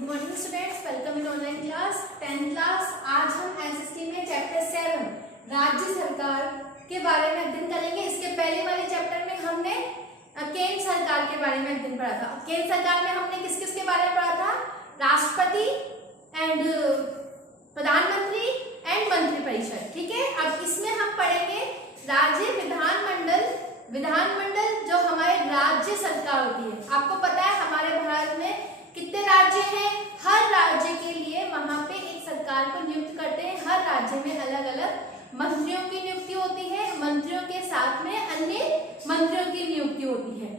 Good morning students, welcome in online class 10th class. आज हम SST में chapter 7 राज्य सरकार के बारे में अध्ययन करेंगे। इसके पहले वाले चैप्टर में हमने केंद्र सरकार के बारे में अध्ययन पढ़ा था। केंद्र सरकार में हमने किस किस के बारे में पढ़ा था? राष्ट्रपति एंड प्रधानमंत्री एंड मंत्रिपरिषद। ठीक है, अब इसमें हम पढ़ेंगे राज्य विधानमंडल जो हमारे राज्य सरकार होती है। आपको पता है हमारे भारत में कितने राज्य हैं? हर राज्य के लिए वहां पे एक सरकार को नियुक्त करते हैं। हर राज्य में अलग अलग मंत्रियों की नियुक्ति होती है, मंत्रियों के साथ में अन्य मंत्रियों की नियुक्ति होती है।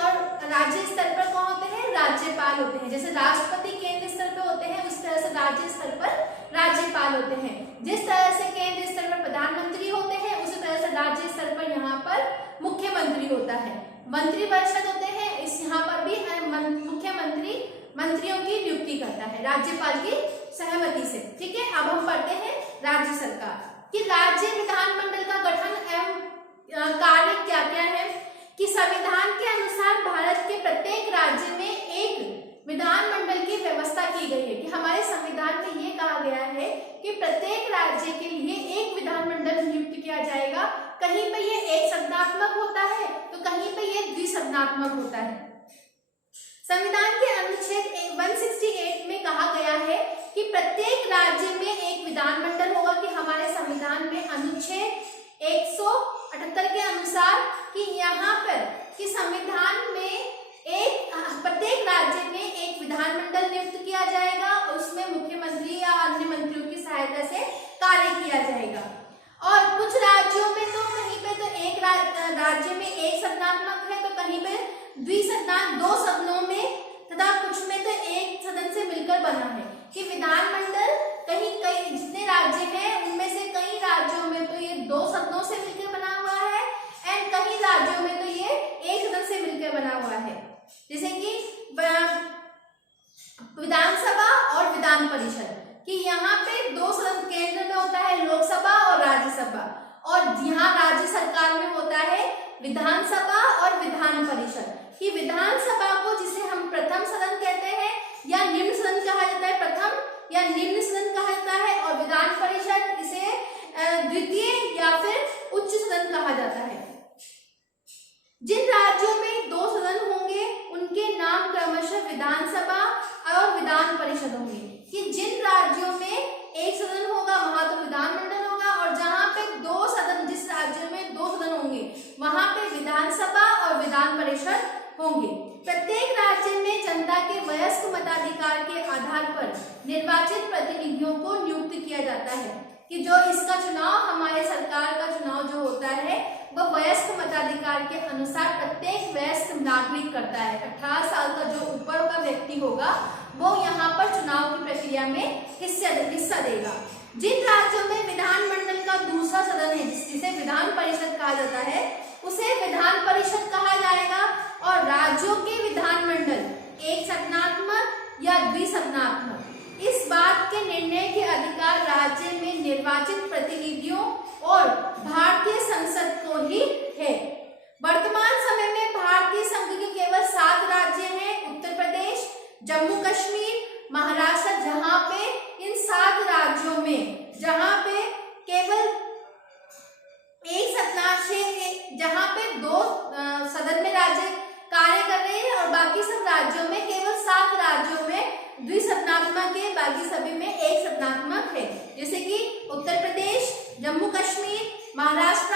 और राज्य स्तर पर कौन होते हैं? राज्यपाल होते हैं। जैसे राष्ट्रपति केंद्र स्तर पर होते हैं, उस तरह से राज्य स्तर पर राज्यपाल होते हैं। जिस तरह से केंद्र स्तर पर प्रधानमंत्री होते हैं, उसी तरह से राज्य स्तर पर यहाँ पर मुख्यमंत्री होता है। मंत्रिपरिषद होते हैं, इस यहाँ पर भी मुख्यमंत्री मंत्रियों की नियुक्ति करता है राज्यपाल की सहमति से। ठीक है, अब हम पढ़ते हैं राज्य सरकार कि राज्य विधानमंडल का गठन एवं कार्य क्या क्या है। कि संविधान के अनुसार भारत के प्रत्येक राज्य में एक विधानमंडल की व्यवस्था की गई है। कि हमारे संविधान में ये कहा गया है कि प्रत्येक राज्य के लिए एक विधानमंडल नियुक्त किया जाएगा। कहीं पे ये एक सदनात्मक होता है तो कहीं पे ये द्विसदनात्मक होता है। संविधान के अनुच्छेद 168 में कहा गया है कि प्रत्येक राज्य में एक विधानमंडल होगा। कि हमारे संविधान में अनुच्छेद 178 के अनुसार कि यहाँ पर कि संविधान में प्रत्येक राज्य में एक विधानमंडल नियुक्त किया जाएगा और उसमें मुख्यमंत्री या अन्य मंत्रियों की सहायता से कार्य किया जाएगा। और कुछ राज्यों में तो कहीं पे तो एक राज्य में एक सदनात्मक है तो कहीं पे दो सदनों में तथा कुछ में तो एक सदन से मिलकर बना है। कि विधानमंडल कई जितने राज्य हैं उनमें से कई राज्यों में तो ये दो सदनों से मिलकर बना हुआ है एंड कई राज्यों में तो ये एक सदन से मिलकर बना हुआ है। जैसे कि विधानसभा और विधान परिषद कि यहाँ पे दो सदन केंद्र में होता है, लोकसभा और राज्यसभा, और यहाँ राज्य सरकार में होता है विधानसभा और विधान परिषद। कि विधानसभा को जिसे हम प्रथम सदन कहते हैं या निम्न सदन कहा जाता है, प्रथम या निम्न सदन कहा जाता है, और विधान परिषद इसे द्वितीय या फिर उच्च सदन कहा जाता है। जिन राज्यों में दो सदन होंगे उनके नाम क्रमशः विधानसभा और विधान परिषद होंगे। कि जिन राज्यों में एक सदन होगा वहां तो विधानमंडल होगा, और जहां पे दो सदन, जिस राज्य में दो सदन होंगे वहां पे विधानसभा और विधान परिषद होंगे। प्रत्येक राज्य में जनता के वयस्क मताधिकार के आधार पर निर्वाचित प्रतिनिधियों को नियुक्त किया जाता है। कि जो इसका चुनाव, हमारे सरकार का चुनाव जो होता है वह वयस्क मताधिकार के अनुसार प्रत्येक वयस्क नागरिक करता है। 18 साल का जो ऊपर का व्यक्ति होगा वो यहाँ पर चुनाव की प्रक्रिया में हिस्सा देगा। जिन राज्यों में विधानमंडल का दूसरा सदन है, जिसे विधान परिषद कहा जाता है, उसे विधान परिषद कहा जाएगा। और राज्यों के विधानमंडल एक सदनात्मक या द्विसदनात्मक, इस बात के निर्णय के अधिकार राज्य में निर्वाचित प्रतिनिधियों और भारतीय संसद को ही है। वर्तमान समय में भारतीय संघ के केवल 7 राज्य हैं, उत्तर प्रदेश, जम्मू कश्मीर, महाराष्ट्र, जहां पे इन 7 राज्यों में जहां पे केवल एक सदनात्मक, जहां पे 2 सदन में राज्य कार्य कर रहे हैं, और बाकी सब राज्यों में केवल 7 राज्यों में द्विसदनात्मक है, बाकी सभी में एक सदनात्मक है। जैसे कि उत्तर प्रदेश, जम्मू कश्मीर, महाराष्ट्र,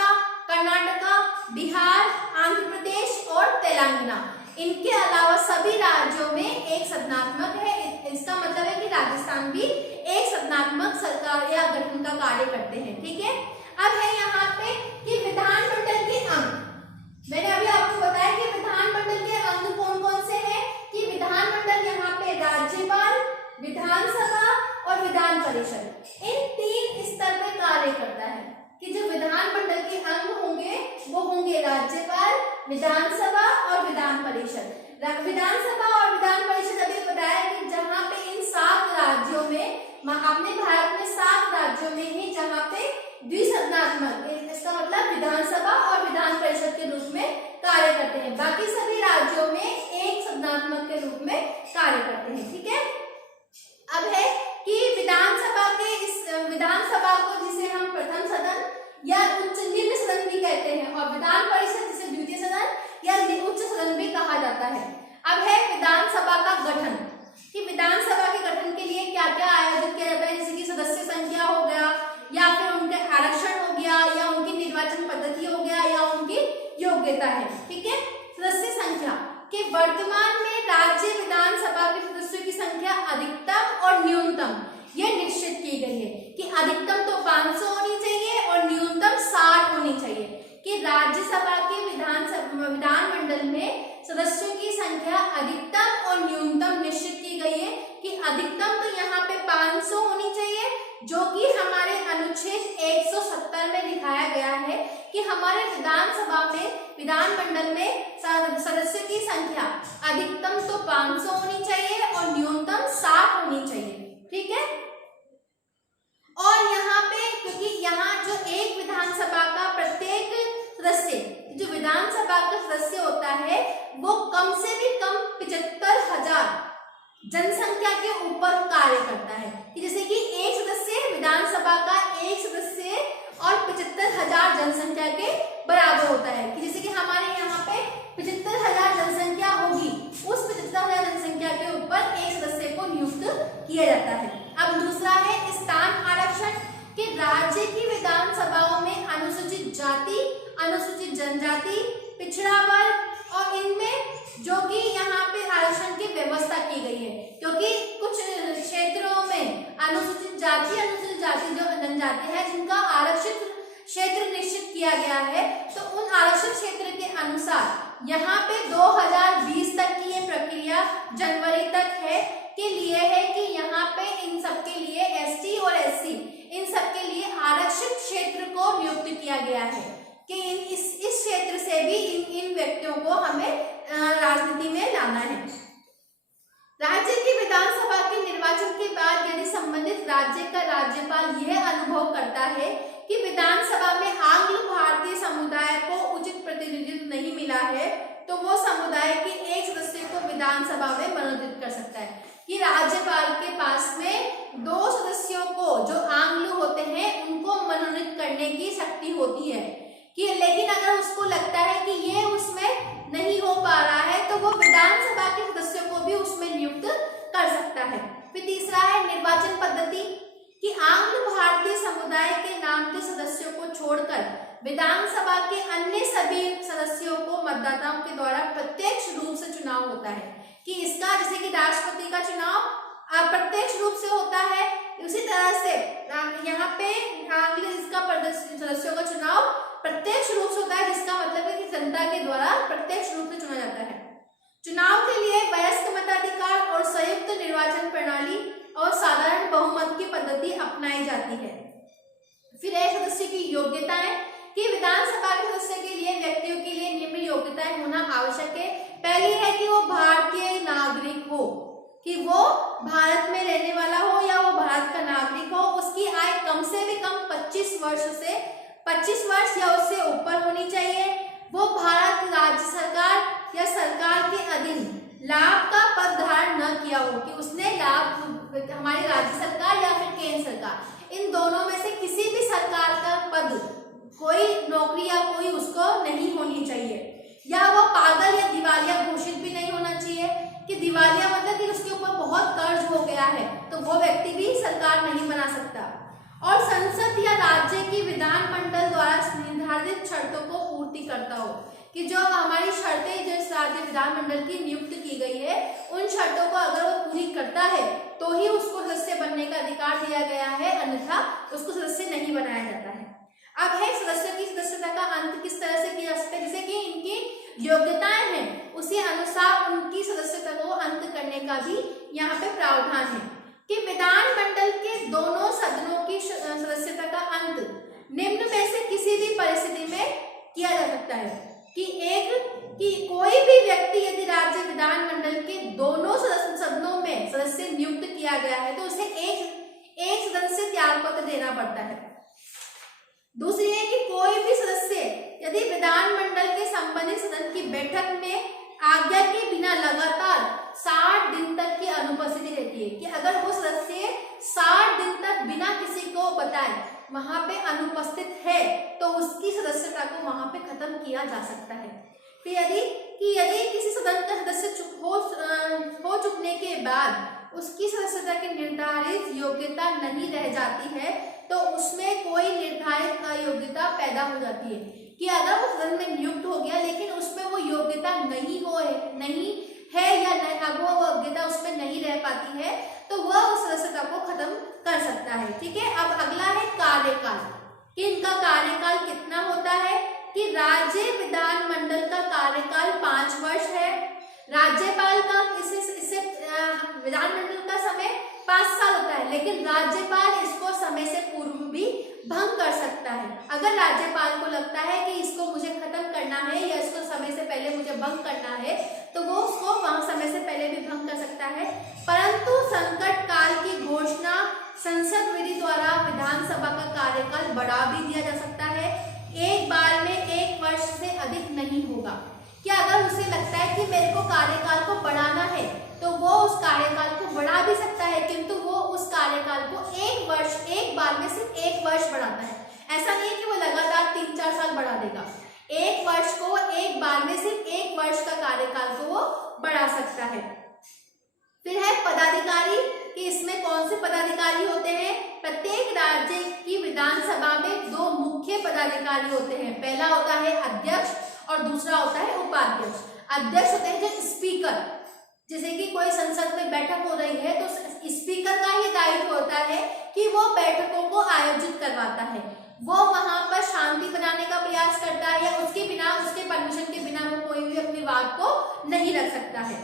कर्नाटका, बिहार, आंध्र प्रदेश और तेलंगाना। इनके अलावा सभी राज्यों में एक सदनात्मक है। इसका मतलब है कि राजस्थान भी एक सदनात्मक सरकार या गठन का कार्य करते हैं। ठीक है, अब है यहाँ पे कि विधानमंडल के अंग। मैंने अभी आपको बताया कि विधानमंडल के अंग कौन कौन से हैं। कि विधानमंडल यहाँ पे राज्यपाल, विधानसभा और विधान परिषद, इन 3 स्तर पे कार्य करता है। कि जो विधानमंडल के अंग होंगे वो होंगे राज्यपाल, विधानसभा और विधान परिषद। विधानसभा और विधान परिषद अभी बताया कि जहाँ पे इन 7 राज्यों में, अपने भारत में 7 राज्यों में ही जहाँ पे द्विसदनात्मक, इसका मतलब विधानसभा और विधान परिषद के रूप में कार्य करते हैं। बाकी सभी राज्यों में एक सदनात्मक के रूप में कार्य करते हैं। ठीक है, गठन, कि विधानसभा के गठन के लिए क्या क्या आयोजित किया जाता है, जैसे कि सदस्य संख्या हो गया, या फिर उनके आरक्षण हो गया, या उनकी निर्वाचन पद्धति हो गया, या उनकी योग्यता है। ठीक है, सदस्य संख्या कि वर्तमान में राज्य विधानसभा के सदस्यों की संख्या अधिकतम और न्यूनतम ये निश्चित की गई है कि अधिकतम तो 500 होनी चाहिए और न्यूनतम 60 होनी चाहिए, कि राज्यसभा के विधानमंडल में सदस्यों की संख्या अधिकतम और न्यूनतम निश्चित की गई है कि अधिकतम तो यहाँ पे 500 होनी चाहिए, जो कि हमारे अनुच्छेद 170 में दिखाया गया है कि हमारे विधानसभा में विधानमंडल में सदस्यों की संख्या अधिकतम तो 500 होनी चाहिए और न्यूनतम 60 होनी चाहिए। ठीक है, और यहाँ पे क्योंकि यहाँ जो एक विधानसभा का प्रत्येक सदस्य, जो विधानसभा का सदस्य होता है वो कम से भी कम 75,000 जनसंख्या के ऊपर कार्य करता है, कि जैसे कि एक सदस्य विधानसभा का एक सदस्य और 75,000 जनसंख्या के बराबर होता है, कि जैसे कि हमारे यहाँ पे 75,000 जनसंख्या होगी, उस 75,000 जनसंख्या के ऊपर एक सदस्य को नियुक्त किया जाता है। अब दूसरा है स्थान आरक्षण, कि राज्य की विधानसभाओं में अनुसूचित जाति, अनुसूचित जनजाति, पिछड़ा वर्ग और इनमें जो कि यहाँ पे आरक्षण की व्यवस्था की गई है, क्योंकि कुछ क्षेत्रों में अनुसूचित जाति जो जनजाति है जिनका आरक्षित क्षेत्र निश्चित किया गया है, तो उन आरक्षित क्षेत्र के अनुसार यहाँ पे 2020 तक की ये प्रक्रिया जनवरी तक है के लिए है कि यहाँ पे इन सबके लिए एसटी और एससी इन सबके लिए आरक्षित क्षेत्र को नियुक्त किया गया है, कि इस क्षेत्र से भी इन व्यक्तियों को हमें राजनीति में लाना है। राज्य की विधानसभा के निर्वाचन के बाद यदि संबंधित राज्य का राज्यपाल यह अनुभव करता है कि विधानसभा में आंग्ल भारतीय समुदाय को उचित प्रतिनिधित्व नहीं मिला है, तो वो समुदाय के एक सदस्य को विधानसभा में मनोनीत कर सकता है, कि राज्यपाल के पास में 2 सदस्यों को जो आंग्ल होते हैं उनको मनोनीत करने की शक्ति होती है, कि लेकिन अगर उसको लगता है कि ये उसमें नहीं हो पा रहा है तो वो विधानसभा के सदस्यों को भी उसमें नियुक्त कर सकता है। फिर तीसरा है निर्वाचन पद्धति, कि आंग्ल भारतीय समुदाय के नाम के सदस्यों को छोड़कर विधानसभा के अन्य सभी सदस्यों को मतदाताओं के द्वारा प्रत्यक्ष रूप से चुनाव होता है, कि इसका जैसे कि राष्ट्रपति का चुनाव प्रत्यक्ष रूप से होता है, उसी तरह से यहाँ पे आंग्ल इसका सदस्यों का चुनाव प्रत्यक्ष रूप से होता है, जिसका मतलब है कि जनता के द्वारा प्रत्यक्ष रूप से चुना जाता है। चुनाव के लिए वयस्क मताधिकार और संयुक्त निर्वाचन प्रणाली और साधारण बहुमत की पद्धति अपनाई जाती है। फिर है सदस्य की योग्यताएं, कि विधानसभा के सदस्य के लिए व्यक्तियों के लिए निम्न योग्यताएं होना आवश्यक है। पहली है कि वो भारतीय नागरिक हो, कि वो भारत में रहने वाला हो या वो भारत का नागरिक हो, उसकी आय कम से भी कम 25 वर्ष या उससे ऊपर होनी चाहिए, वो भारत राज्य सरकार या सरकार के अधीन लाभ का पद धारण न किया हो, कि उसने लाभ हमारी राज्य सरकार या फिर केंद्र सरकार इन दोनों में से किसी भी सरकार का पद कोई नौकरी या कोई उसको नहीं होनी चाहिए, या वो पागल या दिवालिया घोषित भी नहीं होना चाहिए, कि दिवालिया मतलब कि उसके ऊपर बहुत कर्ज हो गया है तो वो व्यक्ति भी सरकार नहीं बना सकता। और संसद या राज्य की विधानमंडल द्वारा निर्धारित शर्तों को पूर्ति करता हो, कि जो हमारी शर्तें जिस राज्य विधानमंडल की नियुक्त की गई है उन शर्तों को अगर वो पूरी करता है तो ही उसको सदस्य बनने का अधिकार दिया गया है, अन्यथा उसको सदस्य नहीं बनाया जाता है। अब है सदस्यों की सदस्यता का अंत किस तरह से किया जा सकता है, जैसे कि इनकी योग्यताएं हैं उसी अनुसार उनकी सदस्यता को अंत करने का भी यहाँ पे प्रावधान है, कि विधानमंडल के दोनों सदनों की सदस्यता का अंत निम्न में से किसी भी परिस्थिति में किया जा सकता है, कि कोई भी व्यक्ति यदि राज्य विधानमंडल के दोनों सदनों में सदस्य नियुक्त किया गया है तो उसे एक सदन से त्यागपत्र देना पड़ता है। दूसरी है कि कोई भी सदस्य यदि विधानमंडल के संबंधित सदन की बैठक में आज्ञा के बिना लगातार 60 दिन तक की अनुपस्थिति रहती है, कि अगर वो सदस्य 60 दिन तक बिना किसी को बताए वहां पे अनुपस्थित है तो उसकी सदस्यता को वहां पे खत्म किया जा सकता है। फिर यदि किसी सदन का सदस्य हो चुकने बाद उसकी सदस्यता की निर्धारित योग्यता नहीं रह जाती है तो उसमें कोई निर्धारित अयोग्यता पैदा हो जाती है। कि अगर वो सदन में नियुक्त हो गया लेकिन उसमें वो योग्यता नहीं है या अब वो योग्यता उसमें नहीं रह पाती है तो वह उस सदस्यता को खत्म कर सकता है। ठीक है, अब अगला है कार्यकाल, कि इनका कार्यकाल कितना होता है। कि राज्य विधानमंडल का कार्यकाल 5 वर्ष है, राज्यपाल का इससे विधानमंडल का समय 5 साल होता है, लेकिन राज्यपाल इसको समय से पूर्व भी भंग कर सकता है। अगर राज्यपाल को लगता है कि इसको मुझे खत्म करना है या इसको समय से पहले मुझे भंग करना है तो वो उसको वहां समय से पहले भी भंग कर सकता है। परंतु संकट काल की घोषणा संसद विधि द्वारा विधानसभा का कार्यकाल बढ़ा भी दिया जा सकता है। एक बार में 1 वर्ष से अधिक नहीं होगा। क्या अगर उसे लगता है कि मेरे को कार्यकाल को बढ़ाना है तो वो उस कार्यकाल को बढ़ा भी सकता है, किंतु वो उस कार्यकाल को 1 वर्ष, एक बार में सिर्फ 1 वर्ष बढ़ाता है। ऐसा नहीं है कि वो लगातार 3-4 साल बढ़ा देगा। 1 वर्ष को एक बार में सिर्फ 1 वर्ष का कार्यकाल को वो बढ़ा सकता है। फिर है पदाधिकारी, कि इसमें कौन से पदाधिकारी होते हैं। प्रत्येक राज्य की विधानसभा में 2 मुख्य पदाधिकारी होते हैं। पहला होता है अध्यक्ष और दूसरा होता है उपाध्यक्ष। अध्यक्ष होते हैं जो स्पीकर, जैसे कि कोई संसद में बैठक हो रही है तो स्पीकर का ही दायित्व होता है कि वो बैठकों को आयोजित करवाता है, वो वहां पर शांति बनाने का प्रयास करता है या उसके परमिशन के बिना वो कोई भी अपनी बात को नहीं रख सकता है।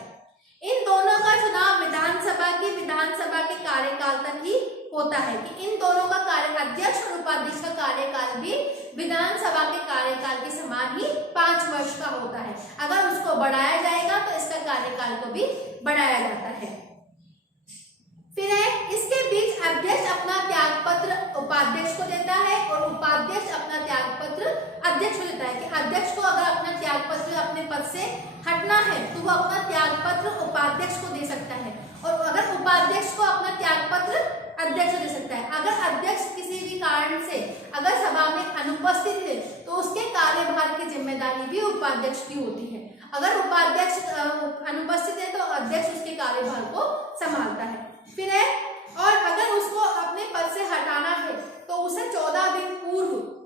इन दोनों का चुनाव विधानसभा के कार्यकाल तक ही होता है, कि इन दोनों का अध्यक्ष और उपाध्यक्ष का कार्यकाल भी विधानसभा के कार्यकाल के समान ही 5 वर्ष का होता है। अगर उसको बढ़ाया जाएगा तो इसका कार्यकाल को भी बढ़ाया जाता है। फिर है इसके बीच अध्यक्ष अपना त्यागपत्र उपाध्यक्ष को देता है और उपाध्यक्ष अपना त्यागपत्र अध्यक्ष को देता है। कि अध्यक्ष को अगर अपना त्यागपत्र अपने पद से हटना है तो वो अपना त्यागपत्र उपाध्यक्ष को दे सकता है, और अगर उपाध्यक्ष को अपना त्यागपत्र अध्यक्ष दे सकता है। अगर अध्यक्ष किसी भी कारण से अगर सभा में अनुपस्थित है तो उसके कार्यभार की जिम्मेदारी भी उपाध्यक्ष की होती है। अगर उपाध्यक्ष अनुपस्थित है तो अध्यक्ष उसके कार्यभार को संभालता है। फिर है, और अगर उसको अपने पद से हटाना है तो उसे 14 दिन पूर्व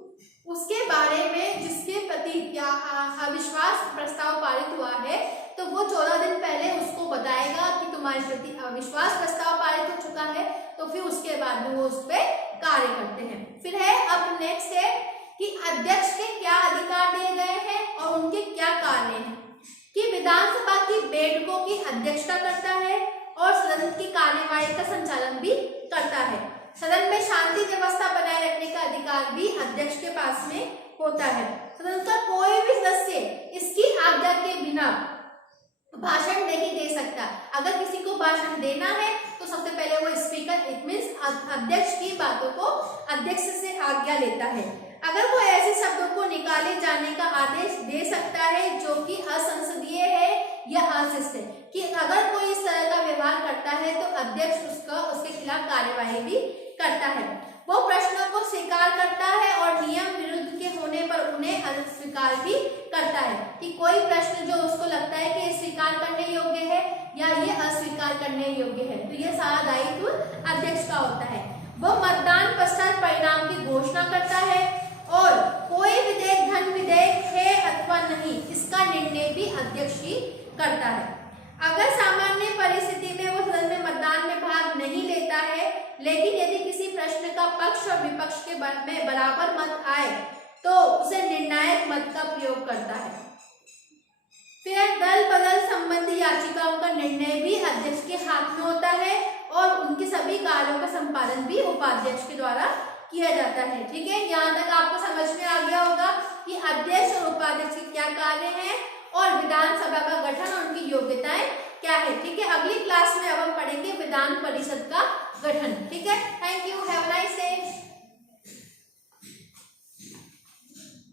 उसके बारे में जिसके प्रति या अविश्वास प्रस्ताव पारित हुआ है तो वो 14 दिन पहले उसको बताएगा कि तुम्हारे प्रति अविश्वास प्रस्ताव पारित हो चुका है, तो फिर उसके बाद में वो उस पर कार्य करते हैं। फिर है, अब नेक्स्ट है कि अध्यक्ष के क्या अधिकार दिए गए हैं और उनके क्या कार्य हैं। कि विधानसभा की बैठकों की अध्यक्षता करता है और सदन की कार्यवाही का संचालन भी करता है। सदन में शांति व्यवस्था बनाए रखने का अधिकार भी अध्यक्ष के पास में होता है। सदन का कोई भी सदस्य इसकी आज्ञा के बिना भाषण नहीं दे सकता। अगर किसी को भाषण देना है तो सबसे पहले वो स्पीकर इट मींस अध्यक्ष की बातों को अध्यक्ष से आज्ञा लेता है। अगर वो ऐसे शब्दों को निकाले जाने का आदेश दे सकता है जो कि असंसदीय है या अशिष्ट है। कि अगर कोई इस तरह का व्यवहार करता है तो अध्यक्ष उसके खिलाफ कार्यवाही भी करता है। वो प्रश्नों को स्वीकार करता है और नियम विरुद्ध के होने पर उन्हें अस्वीकार भी करता है। कि कोई प्रश्न जो उसको लगता है कि स्वीकार करने योग्य है या ये अस्वीकार करने योग्य है, तो ये सारा दायित्व अध्यक्ष का होता है। वो मतदान पश्चात परिणाम की घोषणा करता है और कोई विधेयक धन विधेयक है अथवा नहीं इसका निर्णय भी अध्यक्ष ही करता है। अगर सामान्य परिस्थिति में वो सदन में मतदान में भाग नहीं लेता है, लेकिन यदि किसी प्रश्न का पक्ष और विपक्ष के में बराबर मत आए तो उसे निर्णायक मत का प्रयोग करता है। फिर दल बदल संबंधी याचिकाओं का निर्णय भी अध्यक्ष के हाथ में होता है और उनके सभी कार्यों का संपादन भी उपाध्यक्ष के द्वारा किया जाता है। ठीक है, यहाँ तक आपको समझ में आ गया होगा कि अध्यक्ष और उपाध्यक्ष के क्या कार्य हैं और विधानसभा का गठन और उनकी योग्यताएं क्या है। ठीक है, अगली क्लास में अब हम पढ़ेंगे विधान परिषद का गठन। ठीक है, thank you, have a nice day.